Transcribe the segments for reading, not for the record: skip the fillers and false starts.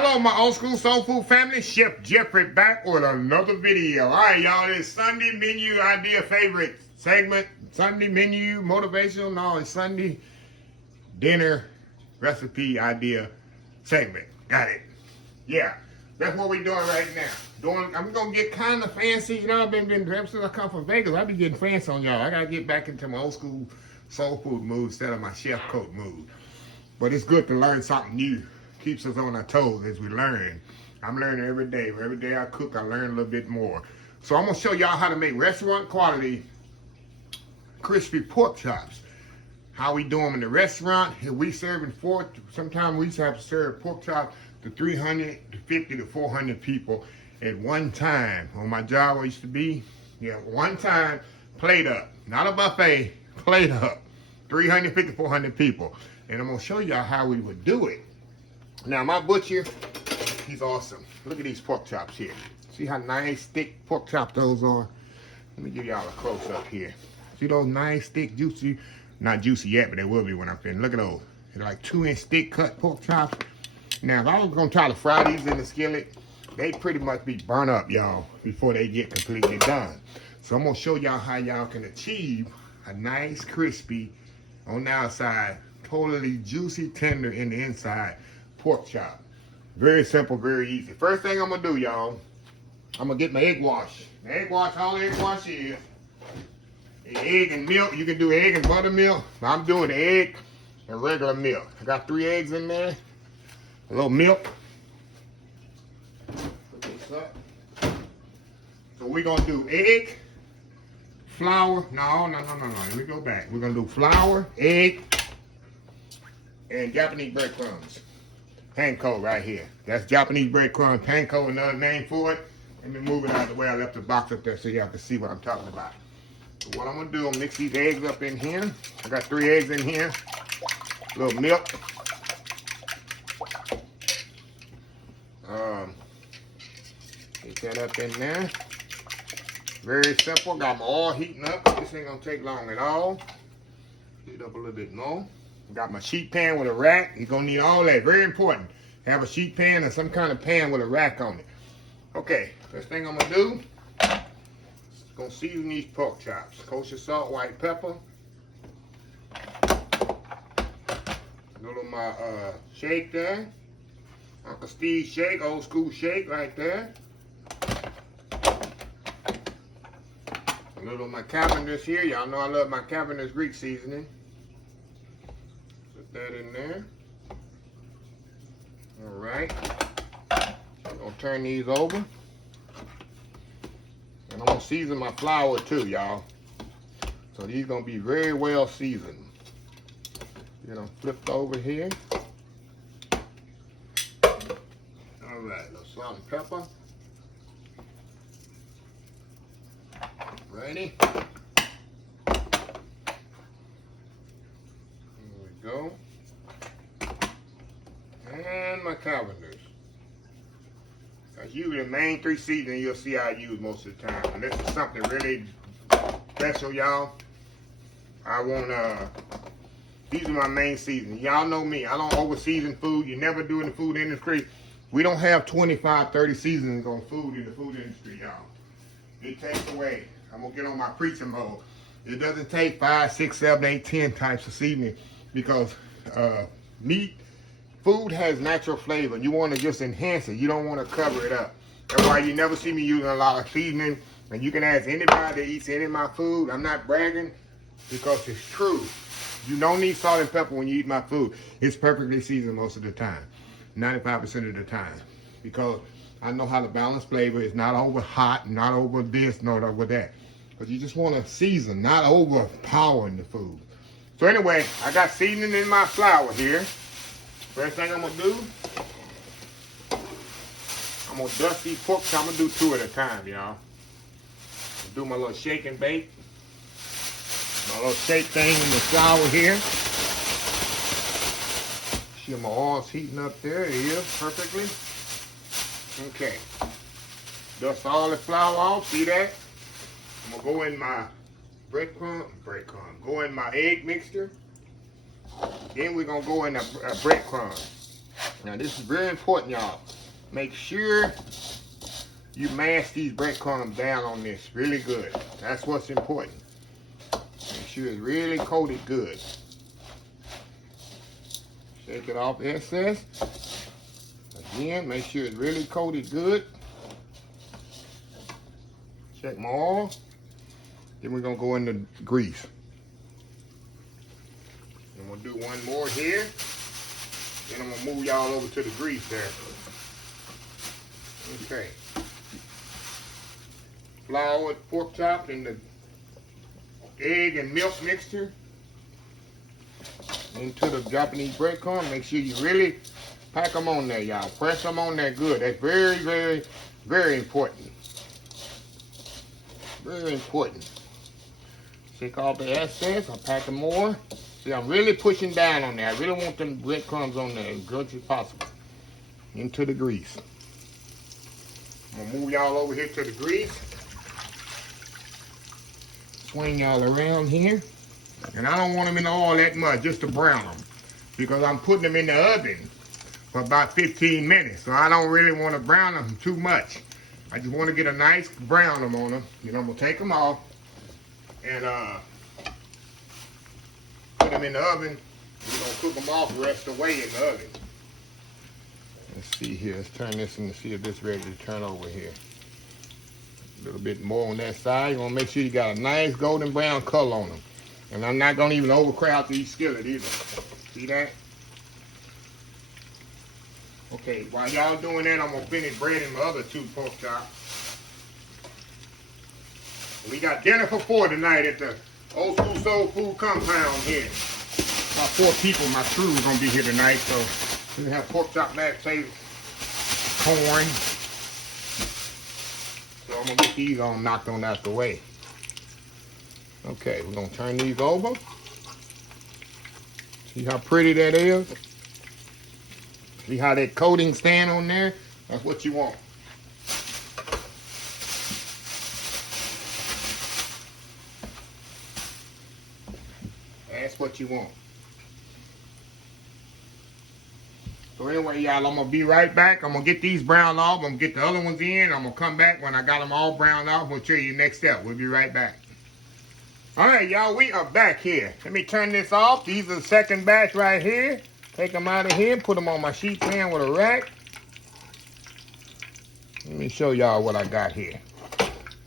Hello, my old school soul food family. Chef Jeffrey back with another video. All right, y'all. This Sunday menu idea favorite segment. Sunday menu motivational. No, it's Sunday dinner recipe idea segment. Got it. Yeah, that's what we're doing right now. I'm gonna get kind of fancy. You know, I've been ever since I come from Vegas. I've been getting fancy on y'all. I gotta get back into my old school soul food mood instead of my chef coat mood. But it's good to learn something new. Keeps us on our toes as we learn. I'm learning every day. Every day I cook, I learn a little bit more. So I'm gonna show y'all how to make restaurant quality crispy pork chops. How we do them in the restaurant. If we serving sometimes we have to serve pork chops to 350 to 400 people at one time. On my job where I used to be, one time, plate up. Not a buffet, plate up. 350 to 400 people. And I'm gonna show y'all how we would do it. Now my butcher, he's awesome. Look at these pork chops here. See how nice, thick pork chops those are? Let me give y'all a close up here. See those nice, thick, juicy, not juicy yet, but they will be when I'm finished. Look at those. They're like 2-inch thick cut pork chops. Now, if I was gonna try to fry these in the skillet, they pretty much be burnt up, y'all, before they get completely done. So I'm gonna show y'all how y'all can achieve a nice, crispy on the outside, totally juicy, tender in the inside pork chop. Very simple, very easy. First thing I'm gonna do, y'all, I'm gonna get my egg wash. The egg wash, all egg wash is egg and milk. You can do egg and buttermilk. I'm doing egg and regular milk. I got 3 eggs in there, a little milk. Put this up. So we're gonna do egg, flour. No. Let me go back. We're gonna do flour, egg, and Japanese breadcrumbs. CINCO right here. That's Japanese breadcrumbs. CINCO, another name for it. Let me move it out of the way. I left the box up there so y'all can see what I'm talking about. So what I'm gonna do, I'm gonna mix these eggs up in here. I got 3 eggs in here. A little milk. Get that up in there. Very simple. Got my oil heating up. This ain't gonna take long at all. Heat up a little bit more. Got my sheet pan with a rack. You're gonna need all that. Very important. Have a sheet pan or some kind of pan with a rack on it. Okay, first thing I'm gonna do is gonna season these pork chops. Kosher salt, white pepper. A little of my shake there. Uncle Steve shake, old school shake right there. A little of my cavenders here. Y'all know I love my cavenders Greek seasoning. Put that in there. All right. I'm gonna turn these over. And I'm gonna season my flour too, y'all. So these gonna be very well seasoned. You know, flipped over here. All right, a little salt and pepper. Ready? There we go. And my cavenders. That's usually the main 3 seasonings you'll see I use most of the time. And this is something really special, y'all. I want these are my main seasonings. Y'all know me. I don't over season food. You never do in the food industry. We don't have 25, 30 seasonings on food in the food industry, y'all. It takes away. I'm gonna get on my preaching mode. It doesn't take 5, 6, 7, 8, 10 types of seasoning because food has natural flavor. You want to just enhance it. You don't want to cover it up. That's why you never see me using a lot of seasoning. And you can ask anybody that eats any of my food. I'm not bragging because it's true. You don't need salt and pepper when you eat my food. It's perfectly seasoned most of the time. 95% of the time. Because I know how to balance flavor. It's not over hot, not over this, not over that. But you just want to season, not overpowering the food. So anyway, I got seasoning in my flour here. First thing I'm gonna do, I'm gonna dust these pork chops. I'm gonna do 2 at a time, y'all. Do my little shake and bake. My little shake thing in the flour here. See my oil's heating up there. It is perfectly. Okay. Dust all the flour off. See that? I'm gonna go in my breadcrumb. Go in my egg mixture. Then we're gonna go in a breadcrumb. Now this is very important, y'all. Make sure you mash these breadcrumbs down on this really good. That's what's important. Make sure it's really coated good. Shake it off excess. Again, make sure it's really coated good. Check my oil. Then we're gonna go in the grease. I'm gonna do one more here. Then I'm gonna move y'all over to the grease there. Okay. Flour, pork chop, and the egg and milk mixture into the Japanese breadcrumb. Make sure you really pack them on there, y'all. Press them on there good. That's very, very, very important. Very important. Take off the excess. I'll pack them more. See, I'm really pushing down on there. I really want them breadcrumbs on there as good as possible. Into the grease. I'm gonna move y'all over here to the grease. Swing y'all around here. And I don't want them in the oil that much, just to brown them. Because I'm putting them in the oven for about 15 minutes. So I don't really want to brown them too much. I just want to get a nice brown on them. Then I'm gonna take them off and put them in the oven. We're gonna cook them off the rest of the way in the oven. Let's see here. Let's turn this and see if this is ready to turn over here. A little bit more on that side. You want to make sure you got a nice golden brown color on them. And I'm not going to even overcrowd these skillet either. See that? Okay, while y'all doing that, I'm going to finish breading my other 2 pork chops. We got dinner for 4 tonight at the Old School Soul Food Compound here. About 4 people, my crew is going to be here tonight, so we're going to have pork chop, mashed potatoes, corn. So I'm going to get these all knocked on out the way. Okay, we're going to turn these over. See how pretty that is? See how that coating stand on there? That's what you want. That's what you want. So anyway, y'all, I'm going to be right back. I'm going to get these browned off. I'm going to get the other ones in. I'm going to come back when I got them all browned off. We'll show you the next step. We'll be right back. All right, y'all, we are back here. Let me turn this off. These are the second batch right here. Take them out of here, put them on my sheet pan with a rack. Let me show y'all what I got here.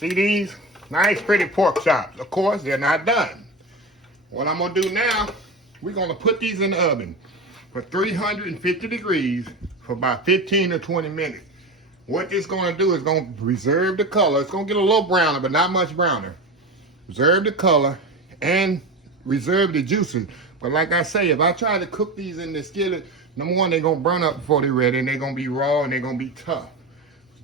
See these? Nice, pretty pork chops. Of course, they're not done. What I'm going to do now, we're going to put these in the oven for 350 degrees for about 15 to 20 minutes. What this is going to do is going to preserve the color. It's going to get a little browner, but not much browner. Preserve the color and reserve the juices. But like I say, if I try to cook these in the skillet, number one, they're going to burn up before they're ready, and they're going to be raw, and they're going to be tough.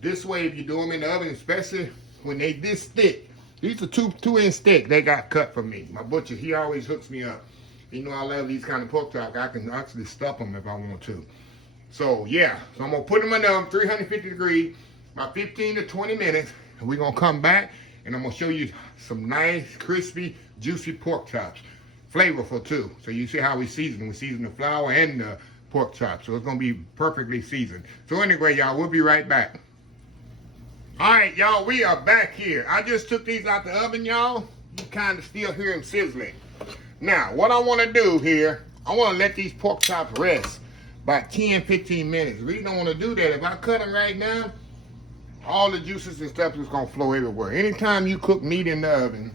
This way, if you do them in the oven, especially when they this thick, these are 2-inch thick, they got cut for me. My butcher, he always hooks me up. You know I love these kind of pork chops. I can actually stuff them if I want to. So, yeah. So, I'm going to put them in the oven, 350 degrees, about 15 to 20 minutes, and we're going to come back, and I'm going to show you some nice, crispy, juicy pork chops. Flavorful too. So you see how we season them. We season the flour and the pork chops. So it's going to be perfectly seasoned. So anyway, y'all, we'll be right back. All right, y'all, we are back here. I just took these out the oven, y'all. You kind of still hear them sizzling. Now, what I want to do here, I want to let these pork chops rest about 10, 15 minutes. The reason I want to do that, if I cut them right now, all the juices and stuff is going to flow everywhere. Anytime you cook meat in the oven,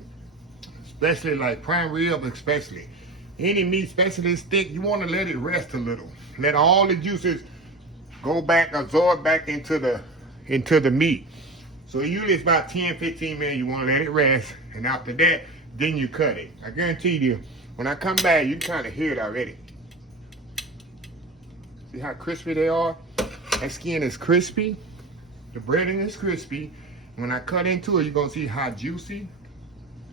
especially like prime rib, especially any meat, especially this thick, you want to let it rest a little. Let all the juices go back, absorb back into the meat. So usually it's about 10, 15 minutes. You want to let it rest, and after that, then you cut it. I guarantee you, when I come back, you kind of hear it already. See how crispy they are? That skin is crispy. The breading is crispy. When I cut into it, you're gonna see how juicy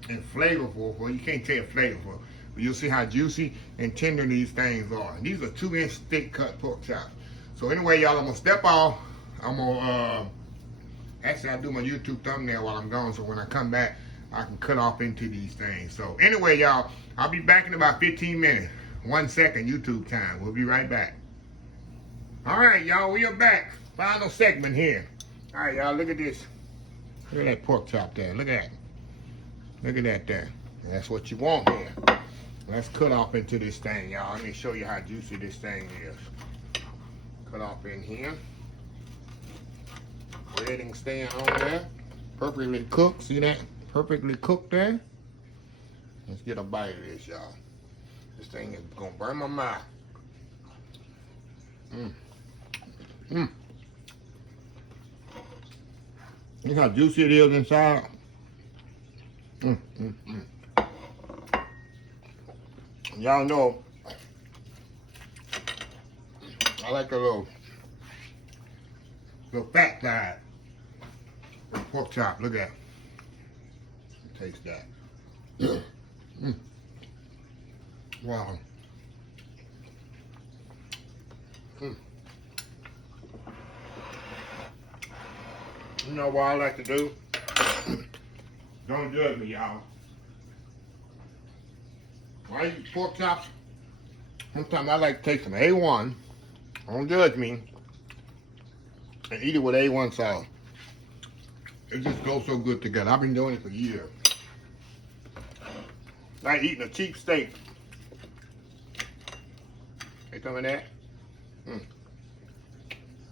and flavorful. Well, you can't tell flavorful, but you'll see how juicy and tender these things are. These are 2-inch thick cut pork chops. So anyway, y'all, I'm gonna step off. I'm gonna actually I'll do my YouTube thumbnail while I'm gone, so when I come back, I can cut off into these things. So anyway, y'all, I'll be back in about 15 minutes. 1 second YouTube time. We'll be right back. All right, y'all, we are back. Final segment here. All right, y'all, look at this. Look at that pork chop there. Look at that. Look at that there. That's what you want here. Let's cut off into this thing, y'all. Let me show you how juicy this thing is. Cut off in here. Breading staying on there. Perfectly cooked. See that? Perfectly cooked there. Let's get a bite of this, y'all. This thing is gonna burn my mouth. Look how juicy it is inside. Y'all know I like a little fat side with pork chop. Look at it. Taste that. Wow. You know what I like to do? Don't judge me, y'all. When I eat pork chops, sometimes I like to take some A1. Don't judge me. And eat it with A1 sauce. It just goes so good together. I've been doing it for years. Like eating a cheap steak. Hey, some of that.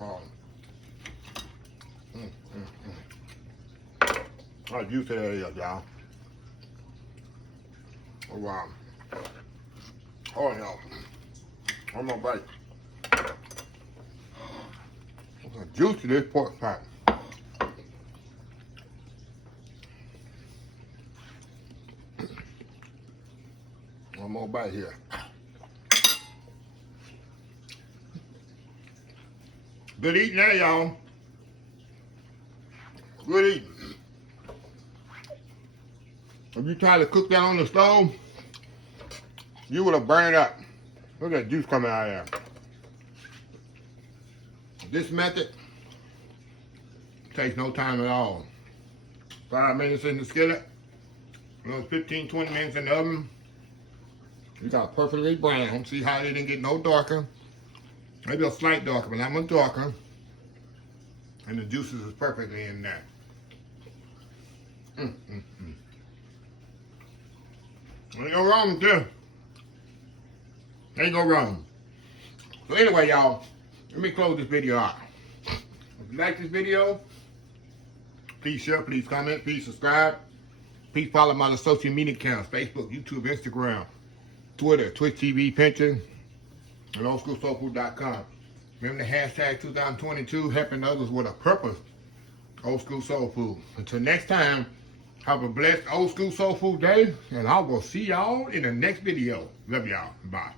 Oh. How juicy that is, y'all. Oh, wow. Oh, no. One more bite. Look how juicy this pork chop. One more bite here. Good eating there, y'all. Good eating. If you try to cook that on the stove, you would have burned it up. Look at that juice coming out of there. This method takes no time at all. 5 minutes in the skillet, another 15, 20 minutes in the oven. You got perfectly brown. See how it didn't get no darker? Maybe a slight darker, but not much darker. And the juices is perfectly in there. Ain't go wrong with this. Ain't go wrong. So anyway, y'all, let me close this video out. If you like this video, please share, please comment, please subscribe. Please follow my social media accounts, Facebook, YouTube, Instagram, Twitter, Twitch TV, Pinterest, and oldschoolsoulfood.com. Remember the hashtag 2022, helping others with a purpose. Old School Soul Food. Until next time, have a blessed Old School Soul Food day, and I will see y'all in the next video. Love y'all. Bye.